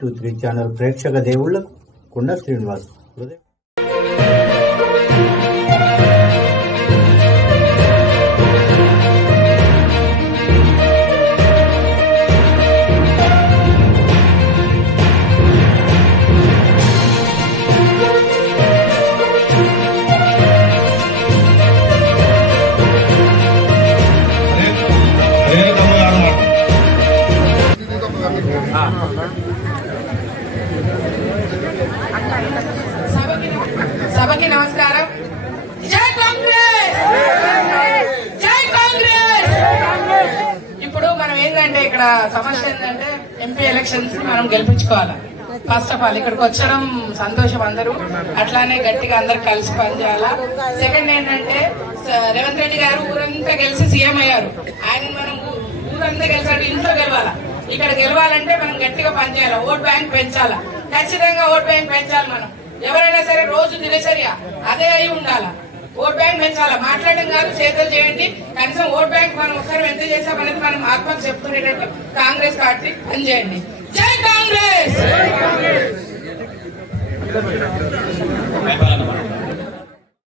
23 channel ప్రేక్షక దేవుళ్లకు కొండ శ్రీనివాస్ హృదయ సభకి నమస్కారం. జై కాంగ్రెస్, జై కాంగ్రెస్. ఇప్పుడు మనం ఏంటంటే ఇక్కడ సమస్య ఏంటంటే ఎంపీ ఎలక్షన్స్ మనం గెలిపించుకోవాలి. ఫస్ట్ ఆఫ్ ఆల్ ఇక్కడికి వచ్చడం సంతోషం అందరూ, అట్లానే గట్టిగా అందరు కలిసి పనిచేయాలా. సెకండ్ ఏంటంటే రేవంత్ రెడ్డి గారు ఊరంతా గెలిచి సీఎం అయ్యారు. ఆయన మనం ఊరంతా గెలిచాడు, ఇంట్లో గెలవాలా. ఇక్కడ గెలవాలంటే మనం గట్టిగా పనిచేయాలి, ఓట్ బ్యాంక్ పెంచాలా. ఖచ్చితంగా ఓట్ బ్యాంక్ పెంచాలి. మనం ఎవరైనా సరే రోజు దినచర్య అదే అయి ఉండాలా. ఓట్ బ్యాంక్ పెంచాలా, మాట్లాడడం కాదు, చేతులు చేయండి. కనీసం ఓట్ బ్యాంక్ మనం ఒకసారి ఎంత చేసామనేది మనం ఆత్మకు చెప్పుకునేటట్టు కాంగ్రెస్ పార్టీ పనిచేయండి. జై కాంగ్రెస్.